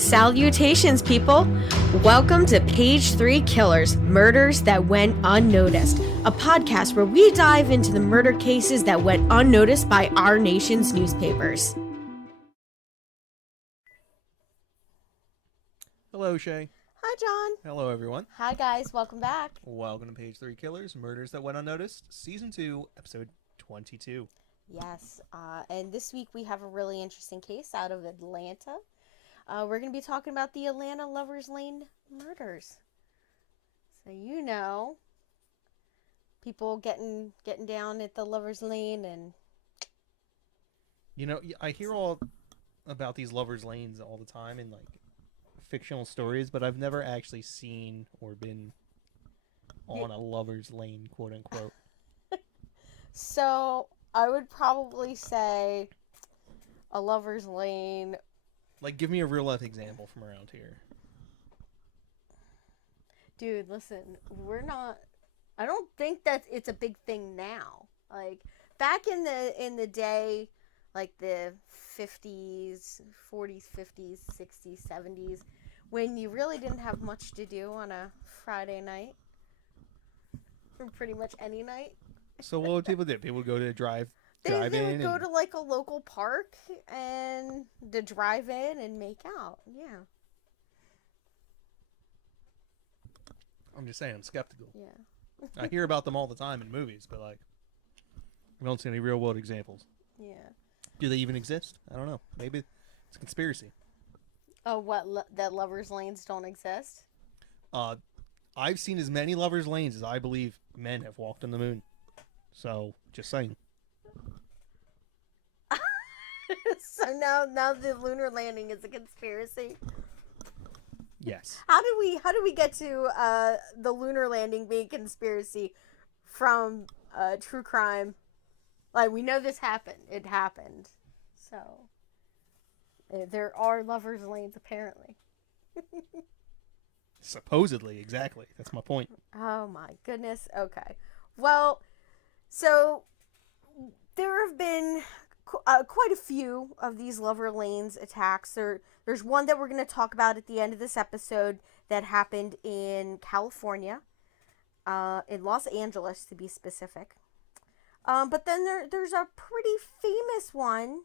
Salutations, people! Welcome to Page 3 Killers, Murders That Went Unnoticed, a podcast where we dive into the murder cases that went unnoticed by our nation's newspapers. Hello, Shay. Hi, John. Hello, everyone. Hi, guys. Welcome back. Welcome to Page 3 Killers, Murders That Went Unnoticed, Season 2, Episode 22. Yes, and this week we have a really interesting case out of Atlanta. We're going to be talking about the Atlanta Lovers Lane murders. So, you know, people getting down at the Lovers Lane and... You know, I hear all about these Lovers Lanes all the time in, like, fictional stories, but I've never actually seen or been on a Lover's Lane, quote-unquote. So, I would probably say a Lover's Lane... Like, give me a real-life example from around here. Dude, listen, I don't think that it's a big thing now. Like, back in the day, like the 50s, 40s, 50s, 60s, 70s, when you really didn't have much to do on a Friday night, or pretty much any night. So what would people do? People would go to drive They in would go to like a local park and to drive in and make out. Yeah. I'm just saying, I'm skeptical. Yeah. I hear about them all the time in movies, but, like, I don't see any real-world examples. Yeah. Do they even exist? I don't know. Maybe it's a conspiracy. Oh, what? That lovers' lanes don't exist? I've seen as many lovers' lanes as I believe men have walked on the moon. So, just saying. So now the lunar landing is a conspiracy. Yes. How did we get to the lunar landing being a conspiracy from true crime? Like, we know this happened. It happened. So there are lovers' lanes apparently. Supposedly, exactly. That's my point. Oh my goodness. Okay. Well, so there have been quite a few of these lover lanes attacks. There's one that we're going to talk about at the end of this episode that happened in California, in Los Angeles to be specific. But then there's a pretty famous one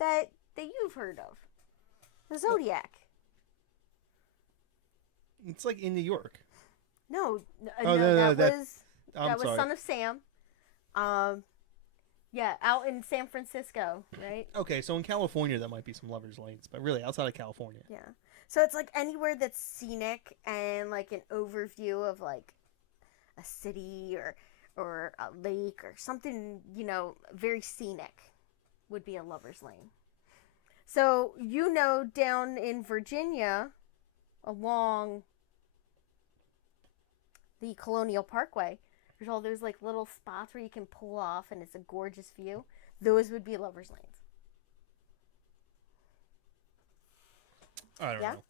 that you've heard of, the Zodiac. It's like in New York. No, no, that was sorry. Son of Sam. Yeah, out in San Francisco, right? Okay, so in California that might be some lovers lanes, but really outside of California. Yeah. So it's like anywhere that's scenic and like an overview of like a city or a lake or something, you know, very scenic would be a lover's lane. So, you know, down in Virginia along the Colonial Parkway, there's all those like little spots where you can pull off and it's a gorgeous view. Those would be lovers lanes. I don't know.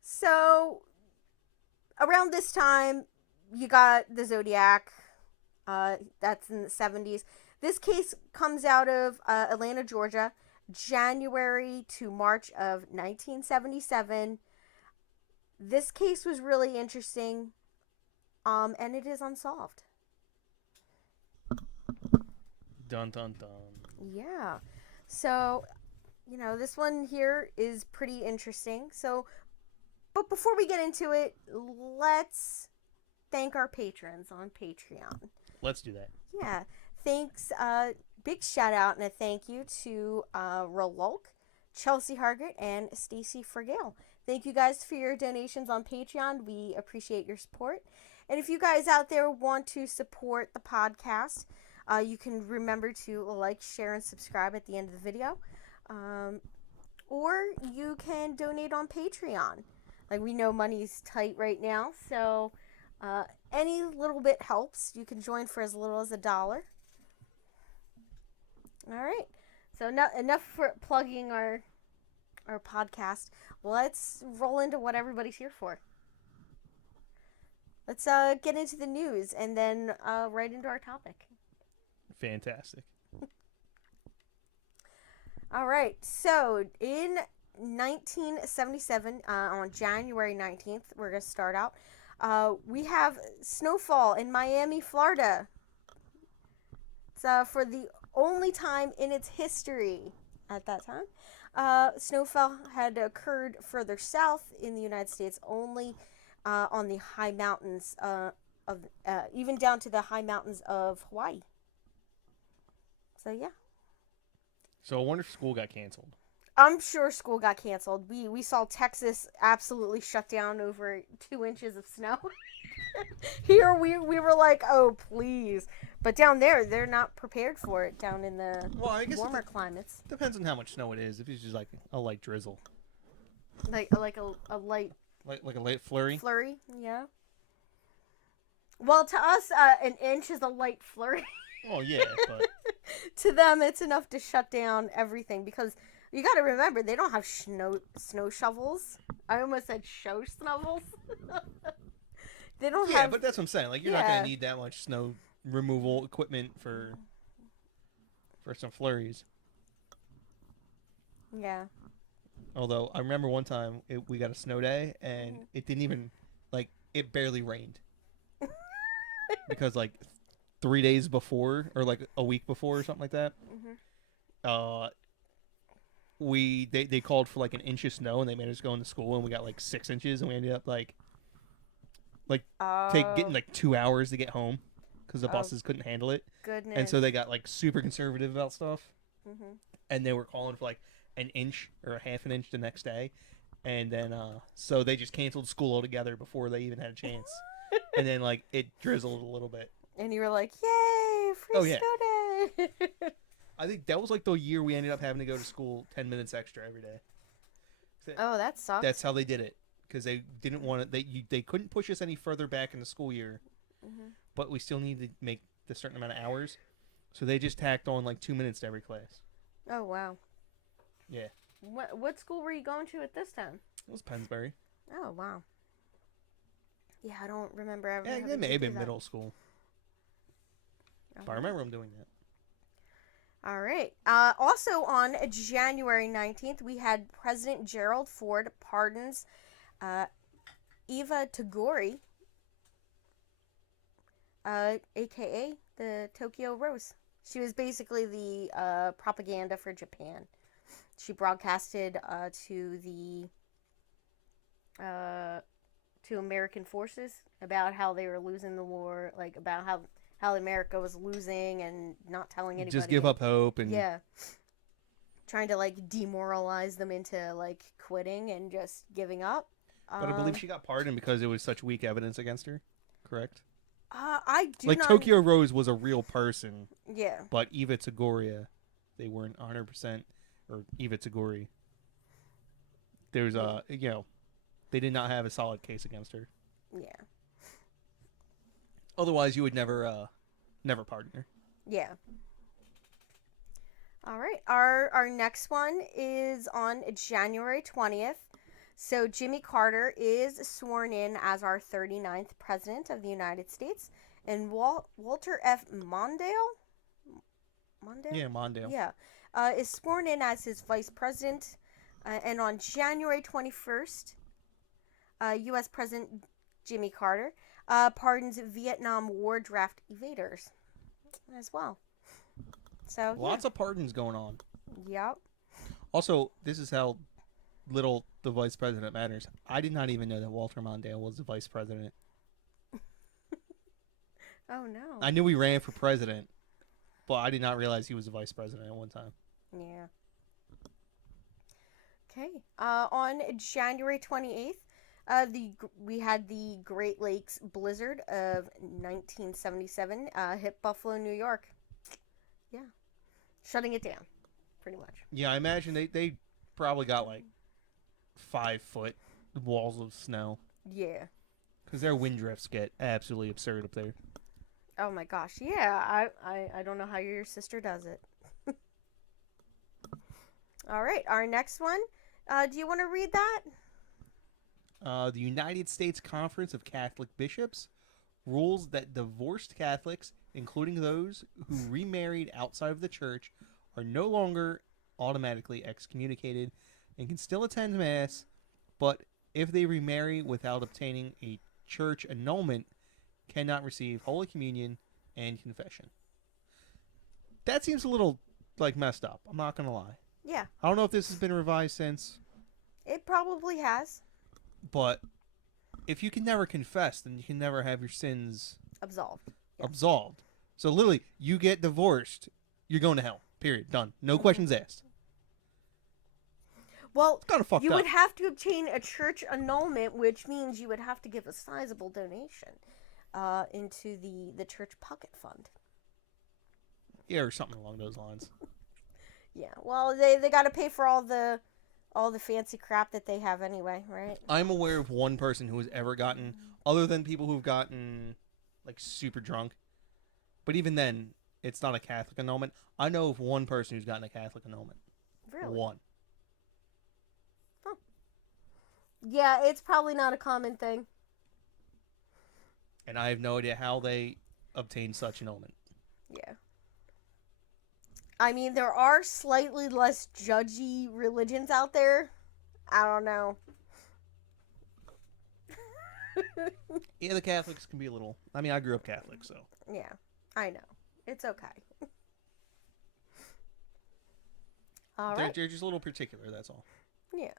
So around this time, you got the Zodiac. That's in the 70s. This case comes out of Atlanta, Georgia, January to March of 1977. This case was really interesting. And it is unsolved. Dun, dun, dun. Yeah. So, you know, this one here is pretty interesting. So, but before we get into it, let's thank our patrons on Patreon. Let's do that. Yeah. Thanks. Big shout out and a thank you to Ralunk, Chelsea Hargrett, and Stacey Fragale. Thank you guys for your donations on Patreon. We appreciate your support. And if you guys out there want to support the podcast, you can remember to like, share, and subscribe at the end of the video. Or you can donate on Patreon. Like, we know money's tight right now, so any little bit helps. You can join for as little as $1. All right. So enough for plugging our podcast. Let's roll into what everybody's here for. Let's get into the news and then right into our topic. Fantastic. All right. So in 1977, on January 19th, we're going to start out. We have snowfall in Miami, Florida. It's for the only time in its history at that time. Snowfall had occurred further south in the United States, only on the high mountains of even down to the high mountains of Hawaii. So yeah, So I wonder if school got canceled. I'm sure school got canceled. We saw Texas absolutely shut down over 2 inches of snow. Here we were like, oh please, but down there they're not prepared for it. Down in the Well, I guess warmer climates, depends on how much snow it is. If it's just like a light drizzle, like a light like a light flurry. flurry, yeah. Well, to us, an inch is a light flurry. Oh yeah, but To them, it's enough to shut down everything because you got to remember they don't have snow shovels. I almost said show snovels. They don't yeah, have. but that's what I'm saying. Like you're not gonna need that much snow removal equipment for some flurries. Yeah. Although I remember one time we got a snow day and it didn't even it barely rained because like 3 days before or like a week before or something like that. Uh, they called for like an inch of snow and they made us go into school and we got like 6 inches and we ended up getting like 2 hours to get home because the buses couldn't handle it. Goodness. And so they got like super conservative about stuff. And they were calling for like an inch or a half an inch the next day. And then so they just canceled school altogether before they even had a chance. And then like it drizzled a little bit. And you were like, yay, free snow day. I think that was like the year we ended up having to go to school 10 minutes extra every day. Oh, that sucks. That's how they did it because they didn't want it. They couldn't push us any further back in the school year, but we still needed to make the certain amount of hours. So they just tacked on like 2 minutes to every class. Oh, wow. Yeah. What school were you going to at this time? It was Pennsbury. Oh, wow. Yeah, I don't remember ever. Yeah, it may have been middle school. But I remember them doing that. All right. Also on January 19th, we had President Gerald Ford pardons Eva Tagore, a.k.a. the Tokyo Rose. She was basically the propaganda for Japan. She broadcasted to American forces about how they were losing the war, like about how America was losing and not telling anybody. Just give up hope and trying to like demoralize them into like quitting and just giving up. But I believe she got pardoned because it was such weak evidence against her. Correct? I do like not... Tokyo Rose was a real person. Yeah. But Eva Tagore, they weren't 100%. Or Eva Tagore. There's they did not have a solid case against her. Yeah. Otherwise, you would never pardon her. Yeah. All right. Our next one is on January 20th. So Jimmy Carter is sworn in as our 39th president of the United States, and Walter F. Mondale. Yeah, Mondale. Yeah. Is sworn in as his vice president, and on January 21st, U.S. President Jimmy Carter pardons Vietnam War draft evaders as well. So lots of pardons going on. Yep. Also, this is how little the vice president matters. I did not even know that Walter Mondale was the vice president. Oh no. I knew he ran for president, but I did not realize he was the vice president at one time. Yeah. Okay. On January 28th, we had the Great Lakes blizzard of 1977 hit Buffalo, New York. Yeah. Shutting it down, pretty much. Yeah, I imagine they probably got like 5-foot walls of snow. Yeah. Because their wind drifts get absolutely absurd up there. Oh my gosh. Yeah, I don't know how your sister does it. All right, our next one. Do you want to read that? The United States Conference of Catholic Bishops rules that divorced Catholics, including those who remarried outside of the church, are no longer automatically excommunicated and can still attend Mass, but if they remarry without obtaining a church annulment, cannot receive Holy Communion and confession. That seems a little like messed up. I'm not gonna lie. Yeah, I don't know if this has been revised since, it probably has. but if you can never confess, then you can never have your sins Absolved. Yes. absolved. So literally, you get divorced, you're going to hell. Period. Done. No questions asked. Well, It's kind of fucked you up. would have to obtain a church annulment, which means you would have to give a sizable donation into the church pocket fund. Yeah, or something along those lines. Yeah. Well, they got to pay for all the fancy crap that they have anyway, right? I'm aware of one person who has ever gotten, other than people who've gotten like super drunk, but even then, it's not a Catholic annulment. I know of one person who's gotten a Catholic annulment. Really? One. Huh. Yeah, it's probably not a common thing. And I have no idea how they obtained such annulment. Yeah. I mean, there are slightly less judgy religions out there. I don't know. Yeah, the Catholics can be a little. I mean, I grew up Catholic, so. Yeah, I know. It's okay. All right. They're just a little particular, that's all. Yeah.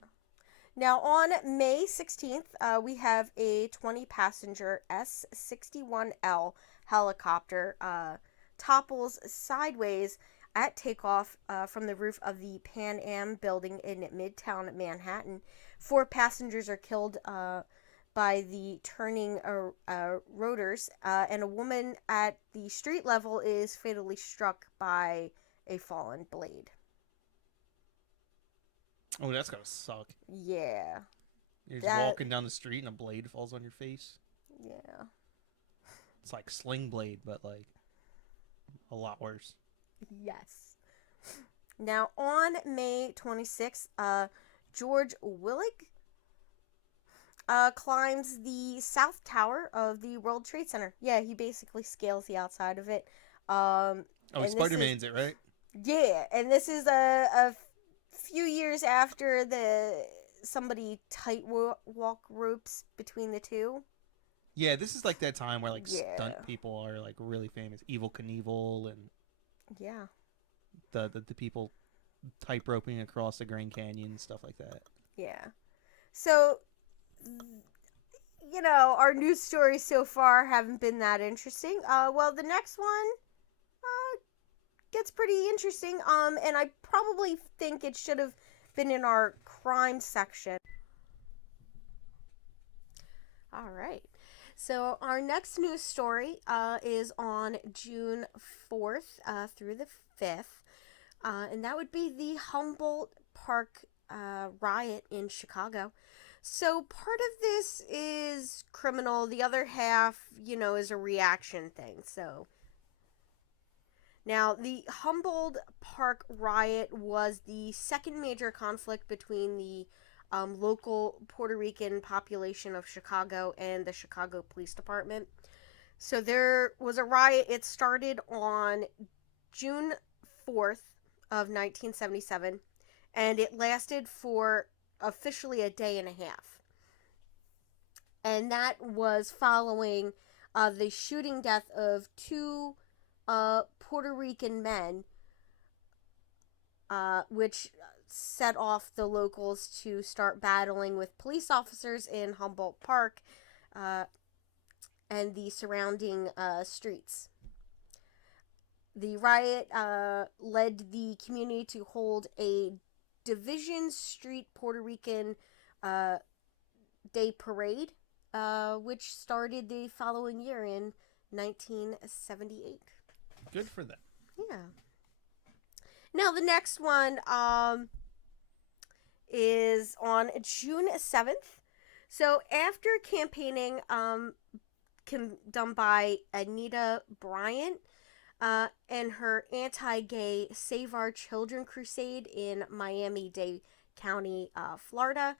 Now, on May 16th, we have a 20-passenger S-61L helicopter topples sideways at takeoff from the roof of the Pan Am building in Midtown Manhattan. 4 passengers are killed by the turning rotors, and a woman at the street level is fatally struck by a fallen blade. Oh, that's gotta suck. Yeah. You're just walking down the street and a blade falls on your face. Yeah. It's like Sling Blade, but like a lot worse. Yes. Now, on May 26th, George Willig climbs the South Tower of the World Trade Center. Yeah, he basically scales the outside of it. Oh, he Spider-Man's it, right? Yeah, and this is a few years after somebody tightrope ropes between the two. Yeah, this is like that time where like stunt people are like really famous. Evel Knievel and yeah, the people tight roping across the Grand Canyon, stuff like that. Yeah. So, our news stories so far haven't been that interesting. Well, the next one gets pretty interesting. And I probably think it should have been in our crime section. All right. So our next news story is on June 4th through the 5th. And that would be the Humboldt Park riot in Chicago. So part of this is criminal. The other half, is a reaction thing. So now the Humboldt Park riot was the second major conflict between the local Puerto Rican population of Chicago and the Chicago Police Department. So there was a riot. It started on June 4th of 1977, and it lasted for officially a day and a half. And that was following the shooting death of 2 Puerto Rican men, which set off the locals to start battling with police officers in Humboldt Park and the surrounding streets. The riot led the community to hold a Division Street Puerto Rican Day Parade, which started the following year in 1978. Good for them. Yeah. Now, the next one is on June 7th. So, after campaigning done by Anita Bryant and her anti-gay Save Our Children crusade in Miami-Dade County, Florida,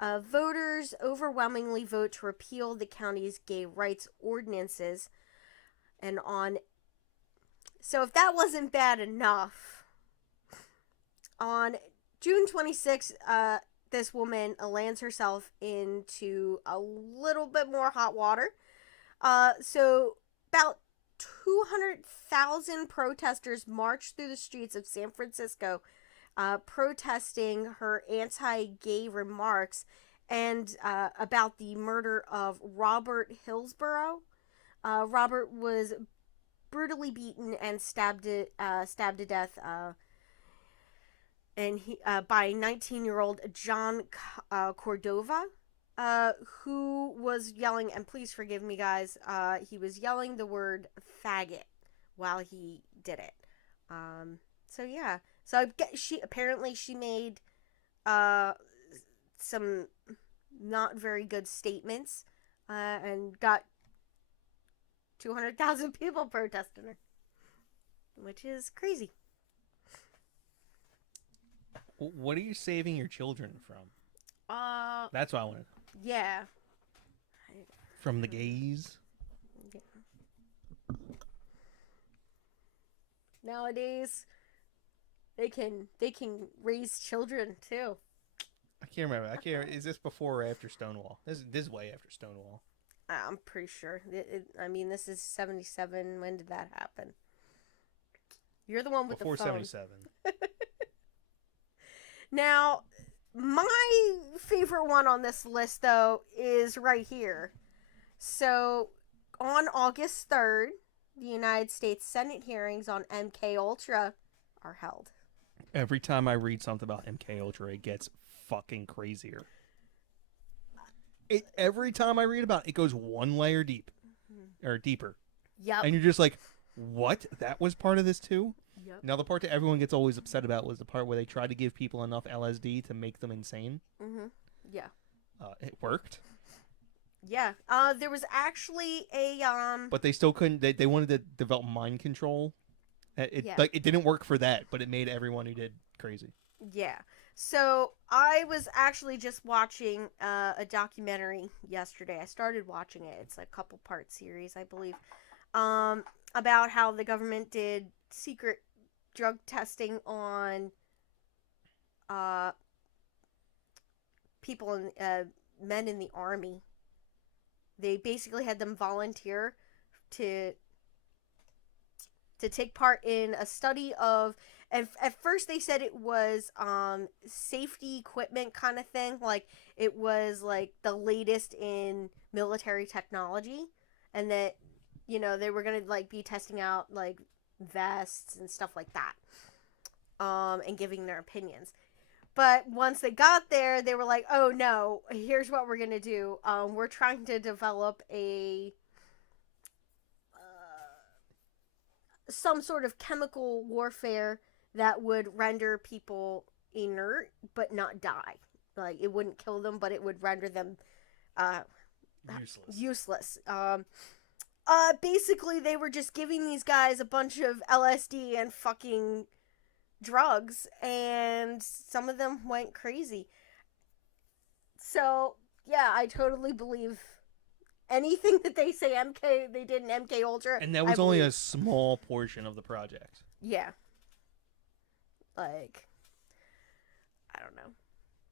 voters overwhelmingly vote to repeal the county's gay rights ordinances. So if that wasn't bad enough, on June 26th, this woman lands herself into a little bit more hot water. So about 200,000 protesters marched through the streets of San Francisco, protesting her anti-gay remarks and about the murder of Robert Hillsborough. Robert was brutally beaten and stabbed to death, by 19-year-old John Cordova, who was yelling, and please forgive me, guys, he was yelling the word faggot while he did it. So yeah, so she made some not very good statements, and got 200,000 people protesting her, which is crazy. What are you saving your children from? That's what I wanted. Yeah. From the gays? Yeah. Nowadays, they can raise children too. I can't remember. Is this before or after Stonewall? This is way after Stonewall. I'm pretty sure. I mean, this is 77. When did that happen? You're the one with before the phone. Before 77. Now, my favorite one on this list, though, is right here. So, on August 3rd, the United States Senate hearings on MK Ultra are held. Every time I read something about MK Ultra, it gets fucking crazier. Every time I read about it, it goes one layer deep. Or deeper. Yep. And you're just like, what? That was part of this too? Yep. Now, the part that everyone gets always upset about was the part where they tried to give people enough LSD to make them insane. Mm-hmm. Yeah. It worked. Yeah. There was actually a But they still couldn't. They wanted to develop mind control. It didn't work for that, but it made everyone who did crazy. Yeah. So I was actually just watching a documentary yesterday. I started watching it. It's a couple-part series, I believe, about how the government did secret drug testing on people men in the army. They basically had them volunteer to take part in a study of, and at first they said it was safety equipment kind of thing, like it was like the latest in military technology, and that, you know, they were gonna like be testing out like vests and stuff like that, and giving their opinions. But once they got there, they were like, oh no, here's what we're gonna do. We're trying to develop some sort of chemical warfare that would render people inert but not die. Like, it wouldn't kill them, but it would render them useless. Basically, they were just giving these guys a bunch of LSD and fucking drugs, and some of them went crazy. So, yeah, I totally believe anything that they say they did in MK Ultra. And that was only a small portion of the project. Yeah. Like, I don't know.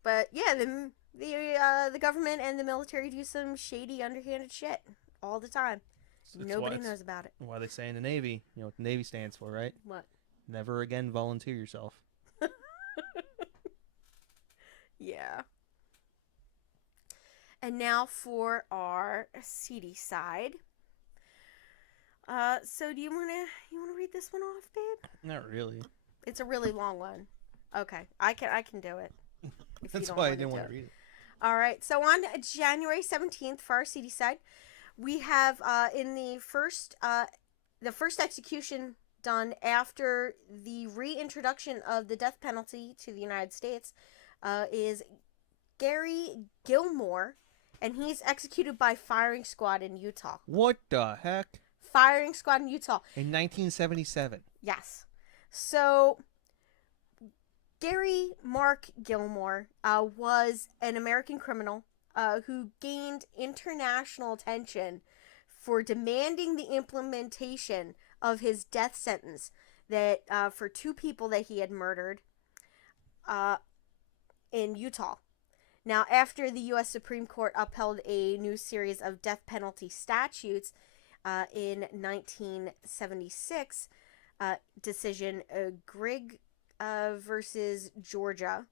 But yeah, the government and the military do some shady, underhanded shit all the time. Nobody knows about it. Why they say in the Navy, you know what the Navy stands for, right? What? Never again volunteer yourself. Yeah. And now for our seedy side. So do you wanna read this one off, babe? Not really. It's a really long one. Okay, I can do it. That's why I didn't want to read it. All right. So on January 17th for our seedy side, we have in the first execution done after the reintroduction of the death penalty to the United States is Gary Gilmore, and he's executed by firing squad in Utah. What the heck? Firing squad in Utah. In 1977. Yes. So Gary Mark Gilmore was an American criminal who gained international attention for demanding the implementation of his death sentence that for two people that he had murdered. in Utah. Now, after the U.S. Supreme Court upheld a new series of death penalty statutes in 1976, decision Grigg versus Georgia,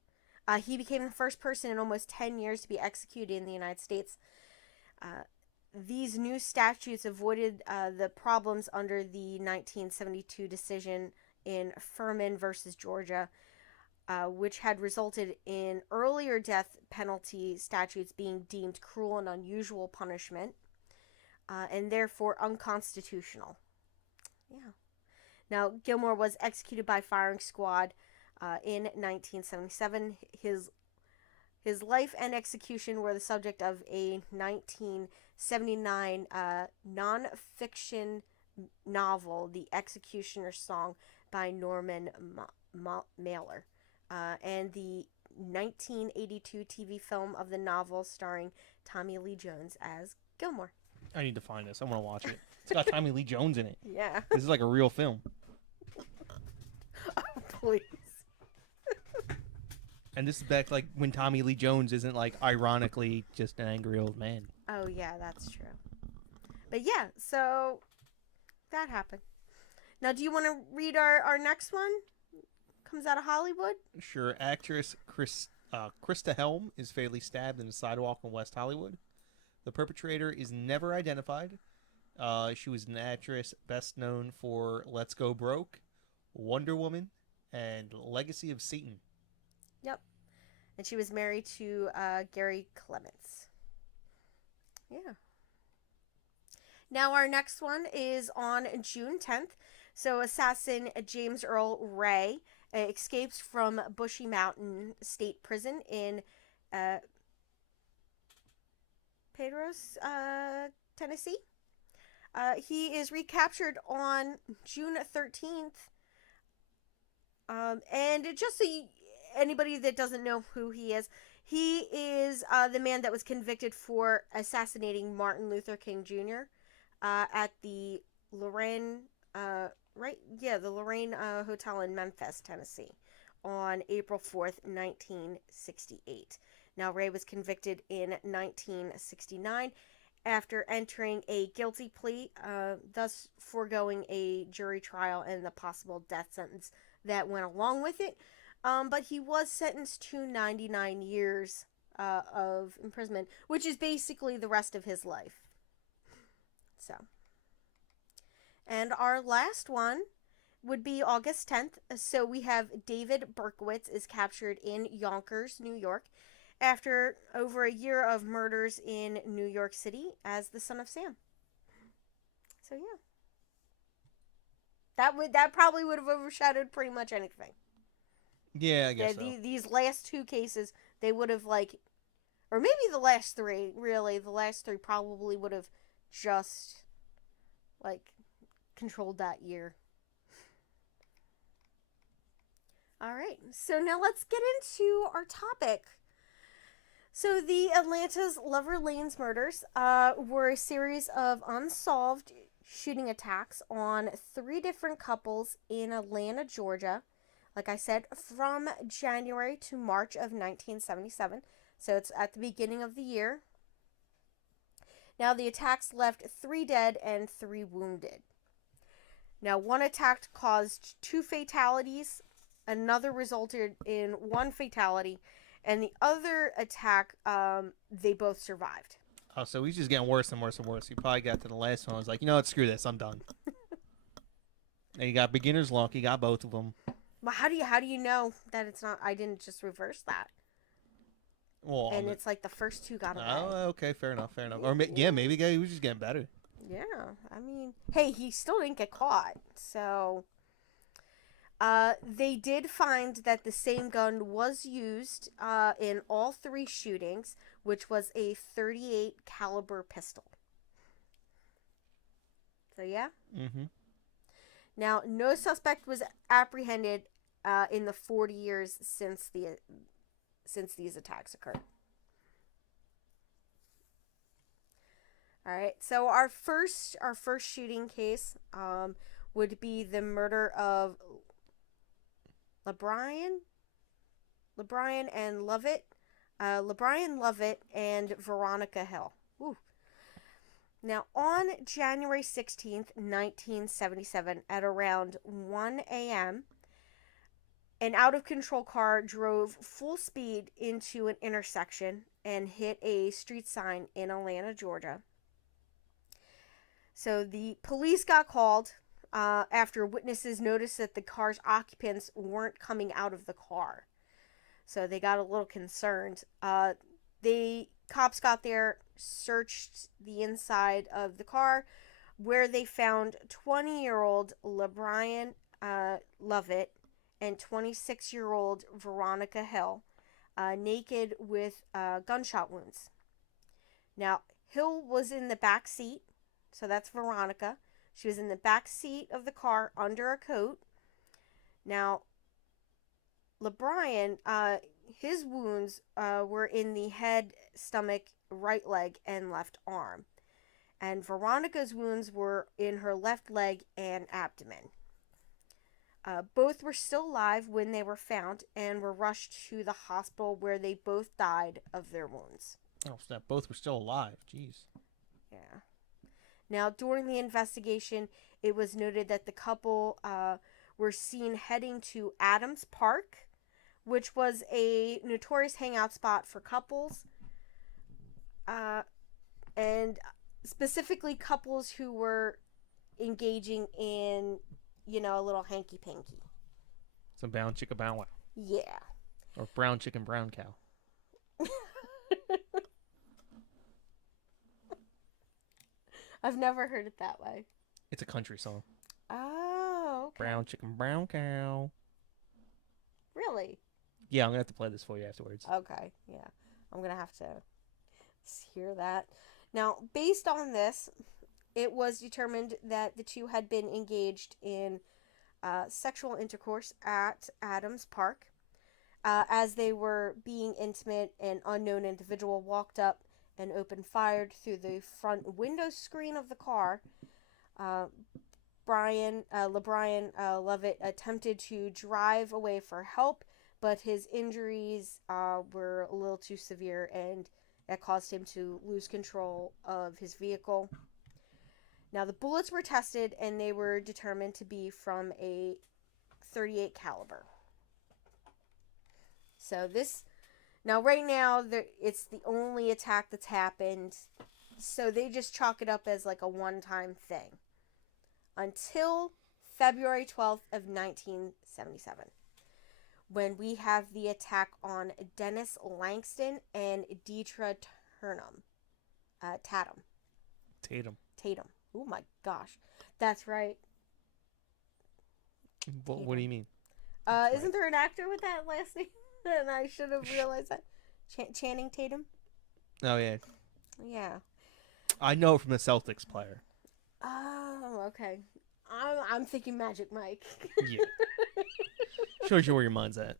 he became the first person in almost 10 years to be executed in the United States. These new statutes avoided the problems under the 1972 decision in Furman versus Georgia, which had resulted in earlier death penalty statutes being deemed cruel and unusual punishment, and therefore unconstitutional. Yeah. Now, Gilmore was executed by firing squad in 1977. His life and execution were the subject of a 1979 non-fiction novel, The Executioner's Song, by Norman Mailer, and the 1982 TV film of the novel starring Tommy Lee Jones as Gilmore. I need to find this. I want to watch it. It's got Tommy Lee Jones in it. Yeah. This is like a real film. Oh, please. And this is back like when Tommy Lee Jones isn't like ironically just an angry old man. Oh, yeah, that's true. But yeah, so that happened. Now, do you want to read our next one? Comes out of Hollywood? Sure. Actress Krista Helm is fatally stabbed in a sidewalk in West Hollywood. The perpetrator is never identified. She was an actress best known for Let's Go Broke, Wonder Woman, and Legacy of Satan. Yep. And she was married to Gary Clements. Yeah. Now our next one is on June 10th. So assassin James Earl Ray escapes from Bushy Mountain State Prison in Pedros, Tennessee. He is recaptured on June 13th. And just so anybody that doesn't know who he is the man that was convicted for assassinating Martin Luther King Jr. At the Lorraine, the Lorraine Hotel in Memphis, Tennessee, on April 4th, 1968. Now, Ray was convicted in 1969 after entering a guilty plea, thus foregoing a jury trial and the possible death sentence that went along with it. But he was sentenced to 99 years of imprisonment, which is basically the rest of his life. So, and our last one would be August 10th. So we have David Berkowitz is captured in Yonkers, New York, after over a year of murders in New York City as the son of Sam. So yeah, that probably would have overshadowed pretty much anything. Yeah, I guess so. These last two cases, they would have or maybe the last three, really. The last three probably would have just, controlled that year. Alright, so now let's get into our topic. So the Atlanta's Lover Lanes murders were a series of unsolved shooting attacks on 3 different couples in Atlanta, Georgia. Like I said, from January to March of 1977. So it's at the beginning of the year. Now, the attacks left 3 dead and 3 wounded. Now, one attack caused 2 fatalities. Another resulted in 1 fatality. And the other attack, they both survived. Oh, so he's just getting worse and worse and worse. He probably got to the last one. I was like, you know what? Screw this. I'm done. And you got beginner's luck. You got both of them. Well, how do you know that it's not? I didn't just reverse that. Well, and it's like the first 2 got away. Oh, okay, fair enough. Or maybe he was just getting better. Yeah, I mean, hey, he still didn't get caught. So, they did find that the same gun was used in all 3 shootings, which was a .38 caliber pistol. So yeah. Mm-hmm. Now, no suspect was apprehended in the 40 years since these attacks occurred. All right, so our first shooting case would be the murder of LeBrian LeBrian and Lovett, LeBrian Lovett and Veronica Hill. Ooh. Now, on January 16th, 1977, at around 1 a.m., an out of control car drove full speed into an intersection and hit a street sign in Atlanta, Georgia. So the police got called after witnesses noticed that the car's occupants weren't coming out of the car. So they got a little concerned. The cops got there, searched the inside of the car, where they found 20-year-old LeBrian Lovett and 26-year-old Veronica Hill, naked with gunshot wounds. Now, Hill was in the back seat, so that's Veronica. She was in the back seat of the car under a coat. Now, LeBrian, his wounds were in the head, stomach, right leg, and left arm. And Veronica's wounds were in her left leg and abdomen. Both were still alive when they were found and were rushed to the hospital where they both died of their wounds. Oh, snap. Both were still alive. Jeez. Yeah. Now, during the investigation, it was noted that the couple were seen heading to Adams Park, which was a notorious hangout spot for couples, and specifically couples who were engaging in, a little hanky-panky. Some brown chicken brown wow. Yeah. Or brown chicken brown cow. I've never heard it that way. It's a country song. Oh, okay. Brown chicken brown cow. Really? Yeah, I'm going to have to play this for you afterwards. Okay, yeah. I'm going to have to hear that. Now, based on this, it was determined that the two had been engaged in sexual intercourse at Adams Park. As they were being intimate, an unknown individual walked up and opened fire through the front window screen of the car. LeBrian Lovett attempted to drive away for help, but his injuries were a little too severe, and that caused him to lose control of his vehicle. Now, the bullets were tested, and they were determined to be from a .38 caliber. So now right now, it's the only attack that's happened, so they just chalk it up as like a one-time thing. Until February 12th of 1977, when we have the attack on Dennis Langston and Deidre Tatum. Oh my gosh. That's right. What do you mean? Isn't there an actor with that last name? And I should have realized that. Channing Tatum? Oh, yeah. Yeah. I know it from the Celtics player. Oh, okay. I'm thinking Magic Mike. Yeah. Shows you where your mind's at.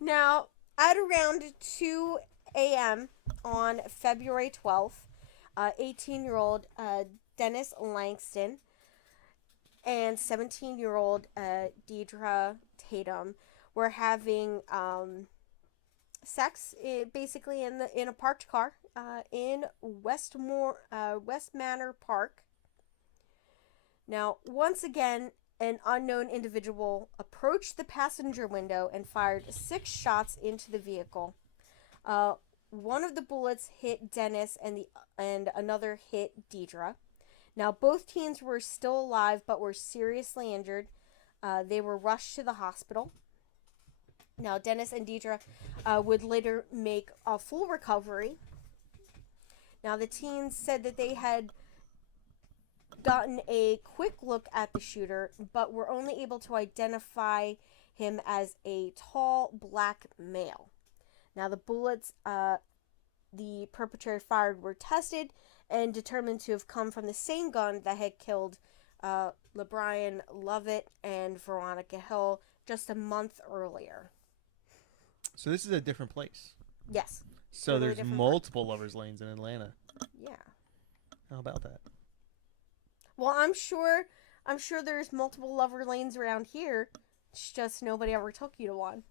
Now, at around 2 a.m. on February 12th, 18-year-old Dennis Langston and 17-year-old Deidre Tatum were having sex, basically in a parked car in West Manor Park. Now, once again, an unknown individual approached the passenger window and fired 6 shots into the vehicle. One of the bullets hit Dennis, and another hit Deidre. Now, both teens were still alive but were seriously injured. They were rushed to the hospital. Now, Dennis and Deidre would later make a full recovery. Now, the teens said that they had gotten a quick look at the shooter, but were only able to identify him as a tall black male. Now, the bullets the perpetrator fired were tested and determined to have come from the same gun that had killed LeBrian Lovett and Veronica Hill just a month earlier. So this is a different place. Yes. So Totally there's multiple lovers lanes in Atlanta. Yeah. How about that? Well, I'm sure there's multiple lover lanes around here. It's just nobody ever took you to one.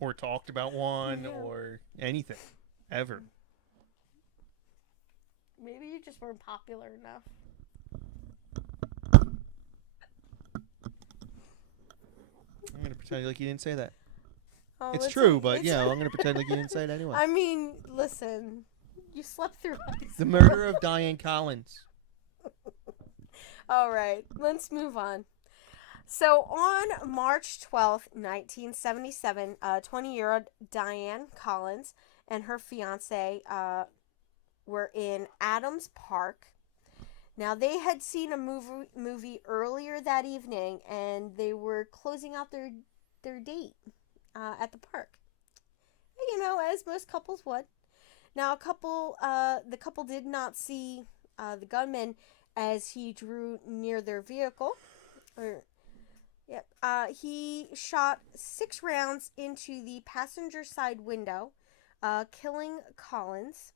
or talked about one Yeah. or anything ever. Maybe you just weren't popular enough. I'm gonna pretend like you didn't say that. Oh, It's it's true, a, but it's. I'm gonna pretend like you didn't say it anyway. I mean, listen, you slept through high The school. murder of Diane Collins. All right, let's move on. So on March 12th, 1977, 20-year-old Diane Collins and her fiance were in Adams Park. Now, they had seen a movie earlier that evening, and they were closing out their date at the park. You know, as most couples would. Now, the couple did not see the gunman as he drew near their vehicle. Or, yep. He shot 6 rounds into the passenger side window, killing Collins.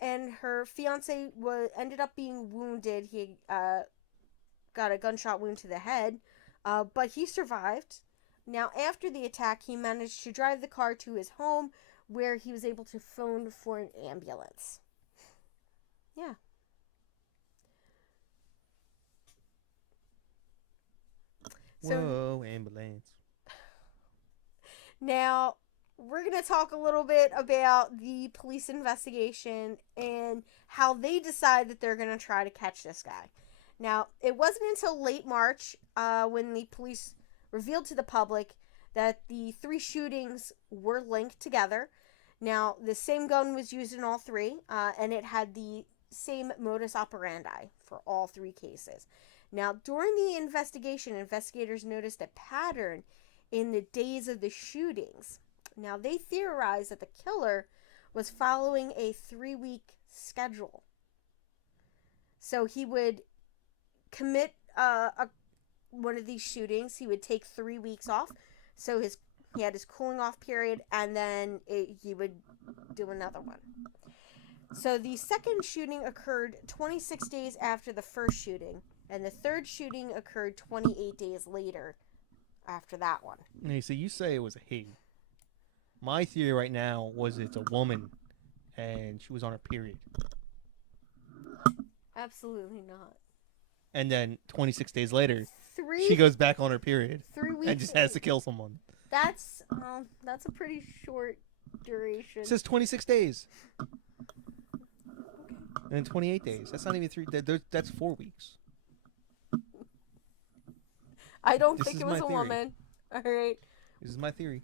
And her fiance ended up being wounded. He got a gunshot wound to the head, but he survived. Now, after the attack, he managed to drive the car to his home where he was able to phone for an ambulance. Yeah. So Whoa, ambulance. now we're going to talk a little bit about the police investigation and how they decide that they're going to try to catch this guy. Now, it wasn't until late March when the police revealed to the public that the 3 shootings were linked together. Now, the same gun was used in all 3, and it had the same modus operandi for all 3 cases. Now, during the investigation, investigators noticed a pattern in the days of the shootings. Now, they theorized that the killer was following a 3-week schedule. So he would commit one of these shootings. He would take 3 weeks off. So he had his cooling off period, and then he would do another one. So the second shooting occurred 26 days after the first shooting, and the third shooting occurred 28 days later after that one. Now, you say it was a he. My theory right now was it's a woman, and she was on her period. Absolutely not. And then 26 days later, Three. she goes back on her period 3 weeks. and just has to kill someone. That's a pretty short duration. It says 26 days. And then 28 days. That's not even 3. That's 4 weeks. I don't This think is it was my a theory. woman. All right. This is my theory.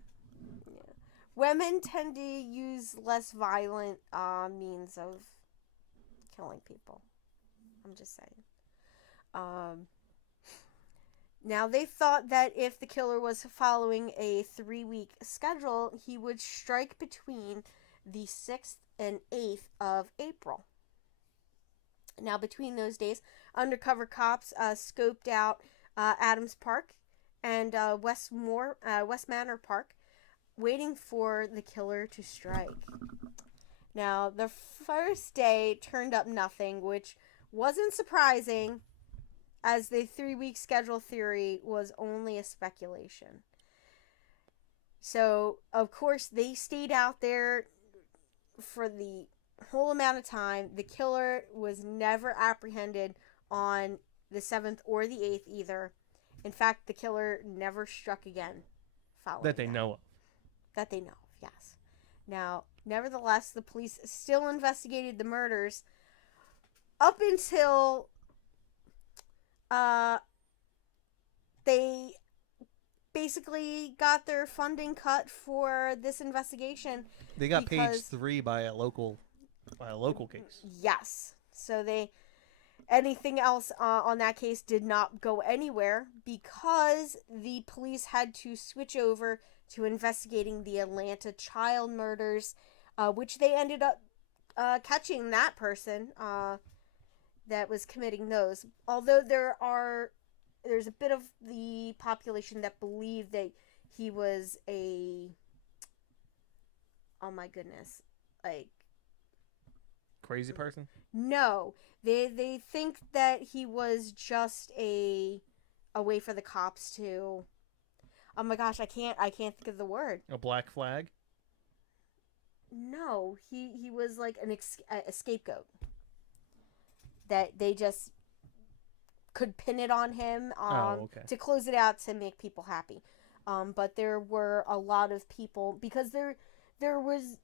Yeah. Women tend to use less violent means of killing people. I'm just saying. Now, they thought that if the killer was following a 3-week schedule, he would strike between the 6th and 8th of April. Now, between those days, undercover cops scoped out Adams Park and West Manor Park, waiting for the killer to strike. Now, the first day turned up nothing, which wasn't surprising, as the 3-week schedule theory was only a speculation. So, of course, they stayed out there for the whole amount of time. The killer was never apprehended on the 7th or the 8th either. In fact, the killer never struck again following That they know of. That they know of, yes. Now, nevertheless, the police still investigated the murders up until they basically got their funding cut for this investigation. They got page 3 by a local case. Yes. So anything else on that case did not go anywhere because the police had to switch over to investigating the Atlanta child murders, which they ended up catching that person that was committing those. Although there's a bit of the population that believe that he was oh my goodness, like Crazy person? No, they think that he was just a way for the cops to. Oh my gosh, I can't think of the word. A black flag? No, he was like a scapegoat that they just could pin it on him Oh, okay. to close it out to make people happy. But there were a lot of people because there was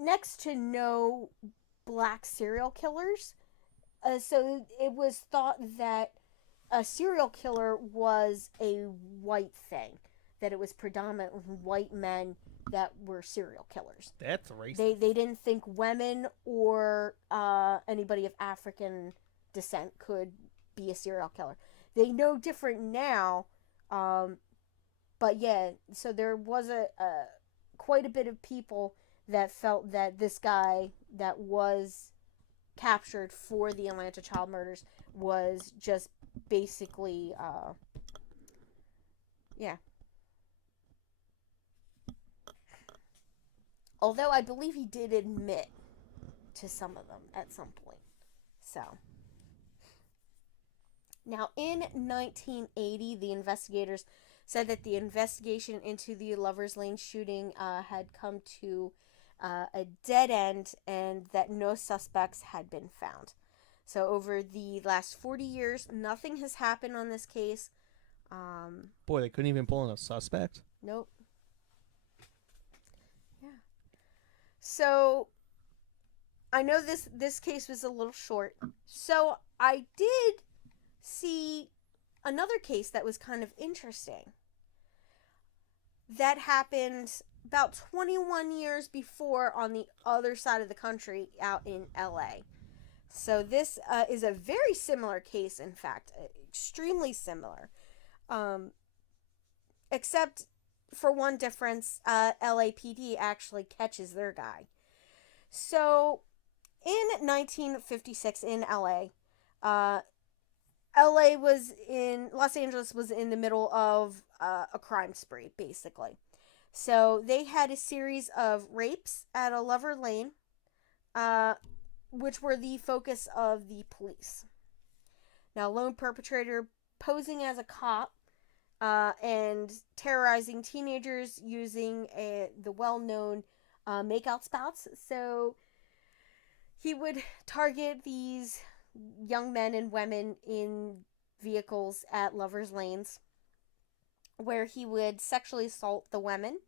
next to no black serial killers. So it was thought that a serial killer was a white thing, that it was predominantly white men that were serial killers. That's racist. They didn't think women or anybody of African descent could be a serial killer. They know different now, but yeah. So there was a quite a bit of people that felt that this guy that was captured for the Atlanta child murders was just basically, yeah. Although I believe he did admit to some of them at some point. So. Now, in 1980, the investigators said that the investigation into the Lover's Lane shooting had come to a dead end and that no suspects had been found. So, over the last 40 years, nothing has happened on this case. Boy, they couldn't even pull in a suspect? Nope. Yeah. So, I know this case was a little short. So, I did see another case that was kind of interesting that happened about 21 years before on the other side of the country out in LA. So this is a very similar case, in fact, extremely similar, except for one difference. LAPD actually catches their guy. So in 1956 in Los Angeles was in the middle of a crime spree, basically. So they had a series of rapes at a Lover Lane, which were the focus of the police. Now, lone perpetrator posing as a cop and terrorizing teenagers using the well-known makeout spouts. So he would target these young men and women in vehicles at lovers' lanes where he would sexually assault the women.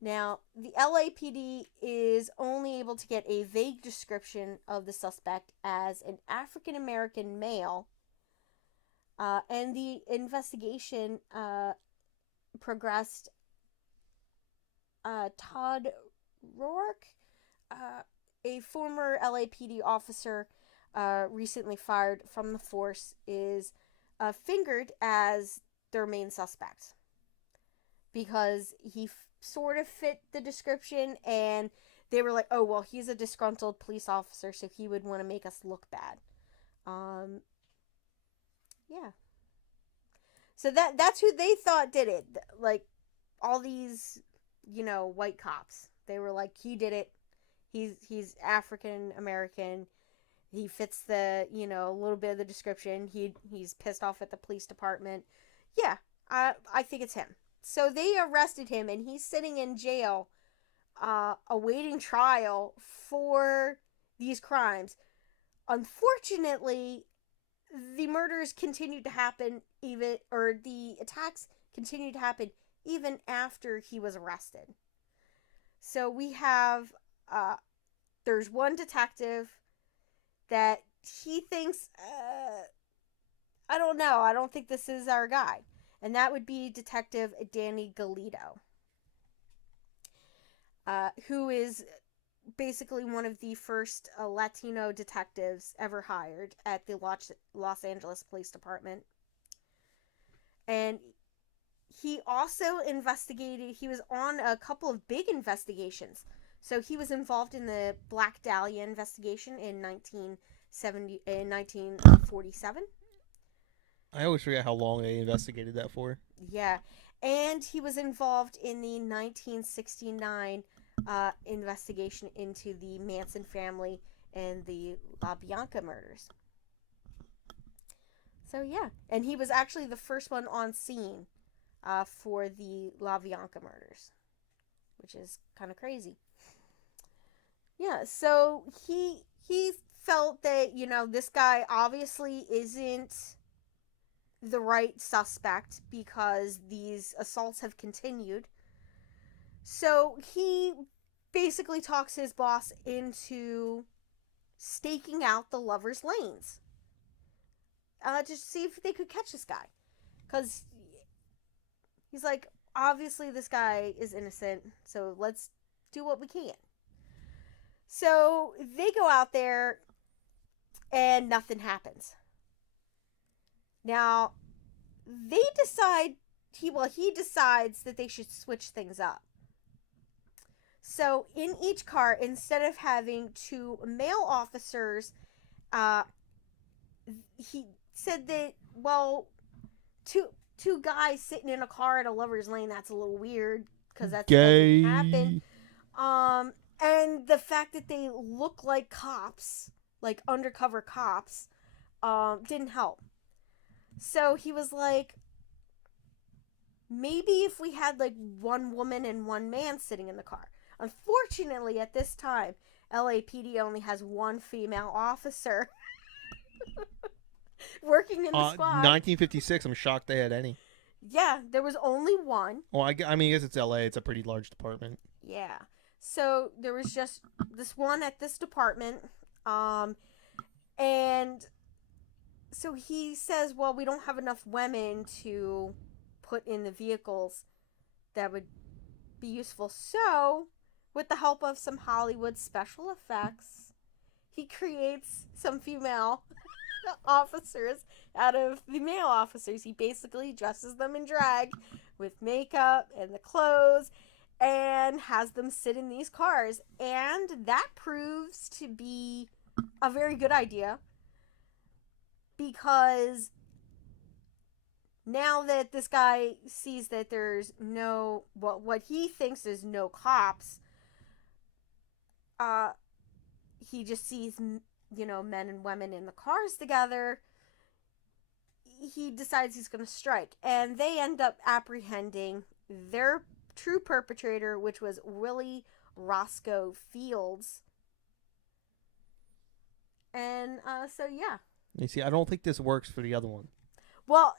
Now, the LAPD is only able to get a vague description of the suspect as an African American male, and the investigation progressed. Todd Rourke, a former LAPD officer recently fired from the force, is fingered as their main suspect because he sort of fit the description, and they were like, oh, well, he's a disgruntled police officer, so he would want to make us look bad. Yeah. So that's who they thought did it. Like, all these, white cops. They were like, he did it. He's African American. He fits the, a little bit of the description. He's pissed off at the police department. Yeah, I think it's him. So they arrested him, and he's sitting in jail, awaiting trial for these crimes. Unfortunately, the murders continued to happen the attacks continued to happen even after he was arrested. So we have, there's one detective that he thinks, I don't know, I don't think this is our guy. And that would be Detective Danny Galito, who is basically one of the first Latino detectives ever hired at the Los Angeles Police Department. And he also he was on a couple of big investigations. So he was involved in the Black Dahlia investigation in 1947. I always forget how long they investigated that for. Yeah. And he was involved in the 1969 investigation into the Manson family and the La Bianca murders. So, yeah. And he was actually the first one on scene for the LaBianca murders, which is kind of crazy. Yeah, so he felt that, this guy obviously isn't the right suspect because these assaults have continued. So he basically talks his boss into staking out the lovers' lanes to see if they could catch this guy. Because he's like, obviously this guy is innocent, so let's do what we can. So they go out there and nothing happens. Now, they decide, he decides that they should switch things up. So in each car, instead of having two male officers, he said that, well, two guys sitting in a car at a lover's lane, that's a little weird because that doesn't happen. And the fact that they look like cops, like undercover cops, didn't help. So he was like, maybe if we had like one woman and one man sitting in the car. Unfortunately, at this time, LAPD only has one female officer working in the squad. 1956, I'm shocked they had any. Yeah, there was only one. Well, I mean, I guess it's LA. It's a pretty large department. Yeah. So there was just this one at this department. And so he says, well, we don't have enough women to put in the vehicles that would be useful. So, with the help of some Hollywood special effects, he creates some female officers out of the male officers. He basically dresses them in drag with makeup and the clothes and has them sit in these cars. And that proves to be a very good idea because now that this guy sees that there's no, what he thinks is no cops, he just sees, men and women in the cars together. He decides he's going to strike. And they end up apprehending their true perpetrator, which was Willie Roscoe Fields. And so, yeah. You see, I don't think this works for the other one. Well,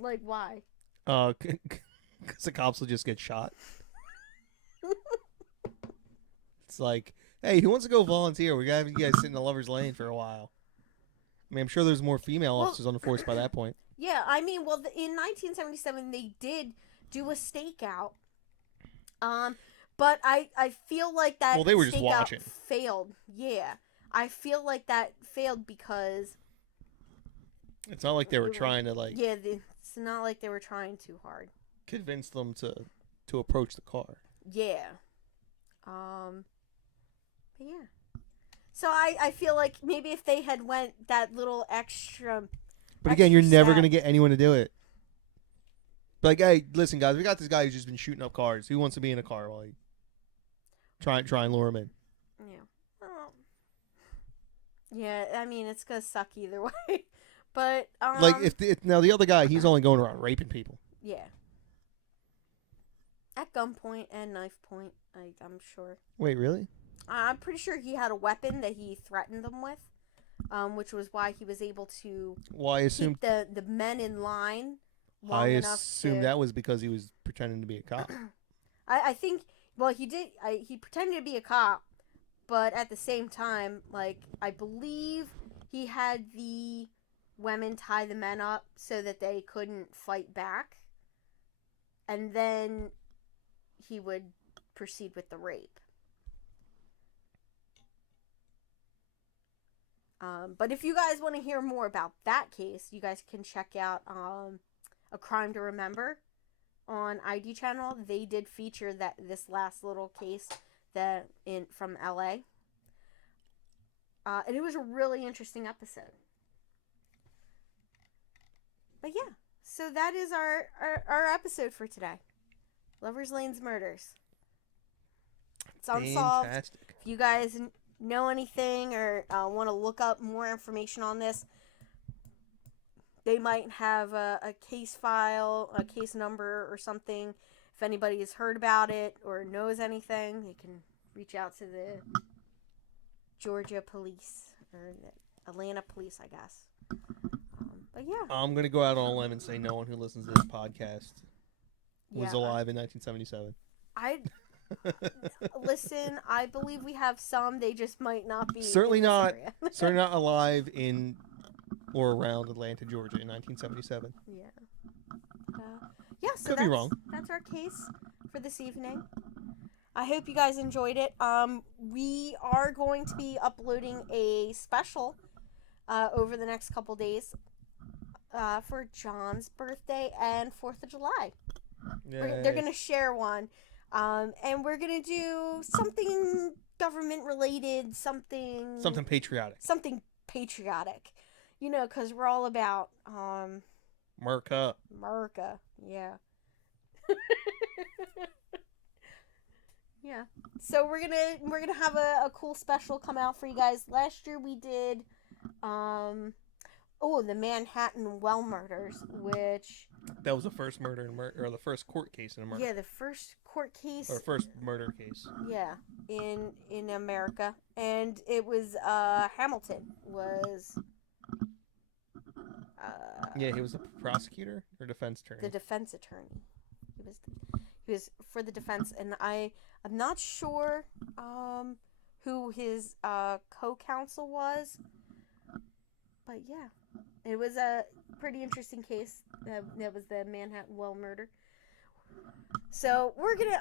like, why? Because the cops will just get shot. It's like, hey, who wants to go volunteer? We got to have you guys sit in the lover's lane for a while. I mean, I'm sure there's more female officers on the force by that point. Yeah, I mean, well, in 1977, they did do a stakeout. But I feel like that they were just watching. Failed. Yeah. I feel like that failed because it's not like they were trying to, like... Yeah, it's not like they were trying too hard. Convince them to approach the car. Yeah. But yeah. So I feel like maybe if they had went that little extra... But again, you're never going to get anyone to do it. Like, hey, listen, guys, we got this guy who's just been shooting up cars. Who wants to be in a car while he... Try and lure him in. Yeah. Well, yeah, I mean, it's going to suck either way. But, like, now the other guy, he's only going around raping people. Yeah. At gunpoint and knife point, I'm sure. Wait, really? I'm pretty sure he had a weapon that he threatened them with, which was why he was able to keep the men in line long enough. I assume that was because he was pretending to be a cop. I think, well, he did. He pretended to be a cop, but at the same time, like, I believe he had the women tie the men up so that they couldn't fight back, and then he would proceed with the rape. But if you guys want to hear more about that case, you guys can check out A Crime to Remember on ID Channel. They did feature this last little case from LA. And it was a really interesting episode. But yeah, so that is our episode for today. Lover's Lane's Murders. It's unsolved. Fantastic. If you guys know anything or want to look up more information on this, they might have a case file, a case number or something. If anybody has heard about it or knows anything, they can reach out to the Georgia police or the Atlanta police, I guess. But yeah. I'm going to go out on a limb and say no one who listens to this podcast was Yeah, alive in 1977. I listen. I believe we have some. They just might not be Certainly in this not. area. Certainly not alive in or around Atlanta, Georgia in 1977. Yeah. Yeah. So Could be wrong. That's our case for this evening. I hope you guys enjoyed it. We are going to be uploading a special over the next couple days for John's birthday and 4th of July. They're going to share one. And we're going to do something government related, something patriotic. Something patriotic. You know, because we're all about America. Yeah. Yeah. So we're gonna have a cool special come out for you guys. Last year we did the Manhattan well murders, which that was the first murder or the first court case in America. Yeah, the first court case or first murder case. Yeah, in America, and it was Hamilton was. Yeah, he was a prosecutor or defense attorney. The defense attorney. He was for the defense, and I'm not sure who his co-counsel was, but yeah, it was a pretty interesting case. That was the Manhattan well murder. So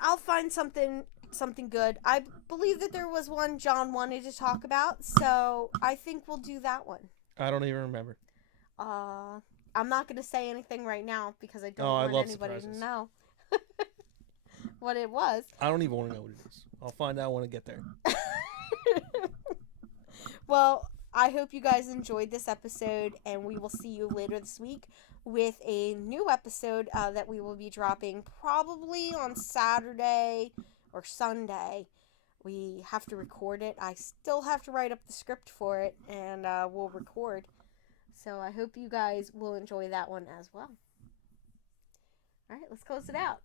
I'll find something good. I believe that there was one John wanted to talk about, so I think we'll do that one. I don't even remember. I'm not going to say anything right now because I don't want anybody to know what it was. I don't even want to know what it is. I'll find out when I get there. Well, I hope you guys enjoyed this episode, and we will see you later this week with a new episode that we will be dropping probably on Saturday or Sunday. We have to record it. I still have to write up the script for it, and we'll record. So I hope you guys will enjoy that one as well. All right, let's close it out.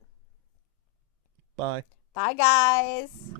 Bye. Bye, guys.